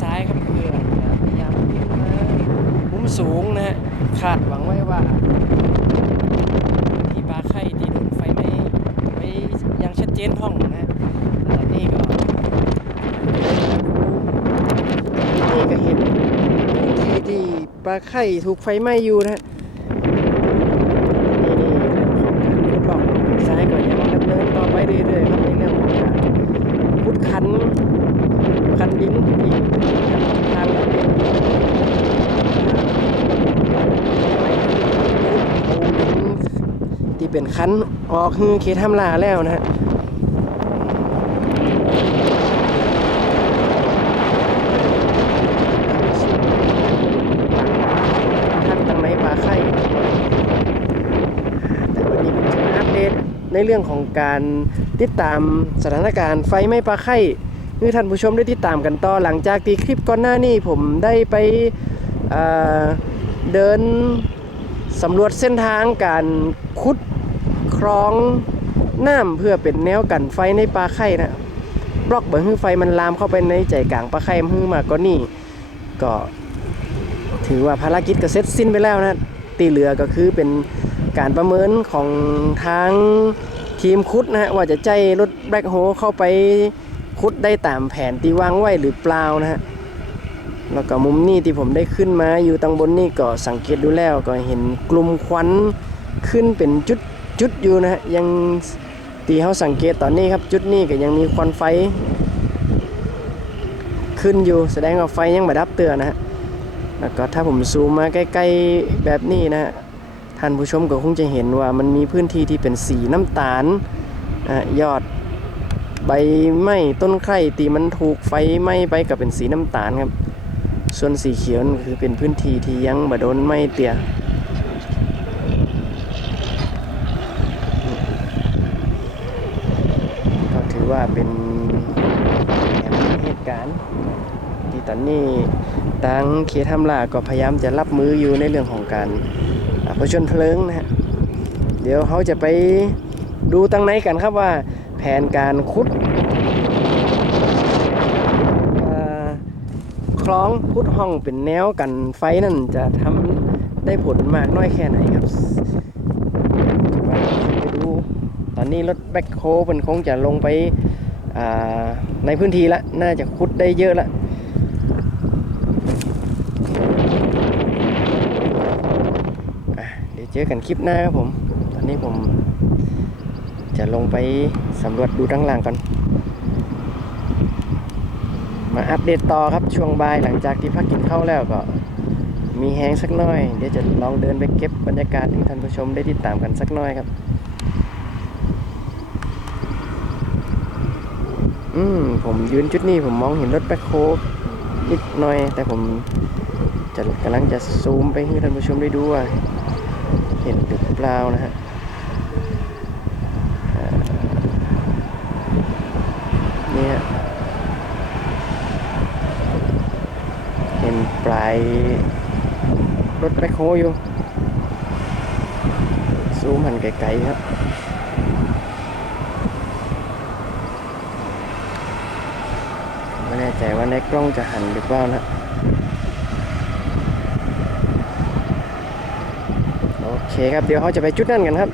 ซ้ายค่ะเพื่อนพยายามบินมามุมสูงนะฮะคาดหวังไว้ว่าที่ปลาไข่ที่โดนไฟไหม้ไว้ยังชัดเจนห้องนะฮะตอนนี้ก็นี่ก็เห็นที่ที่ปลาไข่ถูกไฟไหม้อยู่นะฮะนี่นี่เรื่องของการขุดลอกขุดซ้ายก็ยังดำเนินต่อไปเรื่อยๆครับในเรื่องของการขุดคันคันดินอีกทางแล้วเป็นเอาดิน ที่ เป็นคันออกคือเขตทำลาแล้วนะฮะทักตังไหนปลาไข่แต่วันนี้ผมจะมาอัปเดตในเรื่องของการติดตามสถานการณ์ไฟไหม้ปลาไข่คือท่านผู้ชมได้ติดตามกันต่อหลังจากที่คลิปก่อนหน้านี้ผมได้ไปเอ่อเดินสำรวจเส้นทางการขุด คลองน้ำเพื่อเป็นแนวกันไฟในปลาไข่นะบล็อกเบิร์ให้ไฟมันลามเข้าไปในใจกลางปลาไข่มือมาก็นี่ ก็ ถือว่าภารกิจก็เสร็จสิ้นไปแล้วนะตีเหลือก็คือเป็นการประเมินของทางทีมคุดนะฮะว่าจะใจรถแบล็คโฮเข้าไปคุดได้ตามแผนที่วางไว้หรือเปล่านะฮะแล้วก็มุมนี้ที่ผมได้ขึ้นมาอยู่ตังบนนี่ก็สังเกตดูแล้วก็เห็นกลุ่มควันขึ้นเป็นจุด จุดอยู่นะฮะยังตีเขาสังเกตตอนนี้ครับ จุดนี้ก็ยังมีควันไฟ ขึ้นอยู่แสดงว่าไฟยังไม่ดับเตือนนะฮะแล้วก็ถ้าผมซูมมาใกล้ๆแบบนี้นะฮะท่านผู้ชมก็คงจะเห็นว่ามันมีพื้นที่ที่เป็นสีน้ำตาลอยอดใบไม้ต้นไคร่ตีมันถูกไฟไหม้ไปกับเป็นสีน้ำตาลครับ ส่วนสีเขียวมันคือเป็นพื้นที่ที่ยังบ่โดนไหม้เตี่ย ก็ถื อว่าเป็นแผนเหตุการณ์ที่ตอนนี้ทางเขตทำลาก็พยายามจะรับมืออยู่ในเรื่องของการผจญเพลิงนะฮะเดี๋ยวเขาจะไปดูตั้งไหนกันครับว่าแผนการขุดคล้องพุดห้องเป็นแนวกันไฟนั่นจะทำได้ผลมากน้อยแค่ไหนครับ อนนี้รถแบ็คโฮมันคงจะลงไปในพื้นที่ละ น่าจะขุดได้เยอะละเดี๋ยวเจอกันคลิปหน้าครับผม ตอนนี้ผมจะลงไปสำรวจดูด้านล่างก่อน มาอัปเดตต่อครับช่วงบ่ายหลังจากที่พักกินข้าวแล้วก็มีแห้งสักหน่อย เดี๋ยวจะลองเดินไปเก็บบรรยากาศให้ท่านผู้ชมได้ติดตามกันสักหน่อยครับ อืมผมยืนจุดนี้ผมมองเห็นรถแบ็คโฮนิดหน่อย แต่ผมจะกำลังจะซูมไปให้ท่านผู้ชมได้ดูว่าเห็นหรือเปล่านะฮะเนี่ยเห็นปลายรถแบ็คโฮอยู่ ซูมหันไกลๆครับ ไม่แน่ใจว่าในกล้องจะหันหรือเปล่านะโอเคครับเดี๋ยวเขาจะไปจุดนั่นกันครับ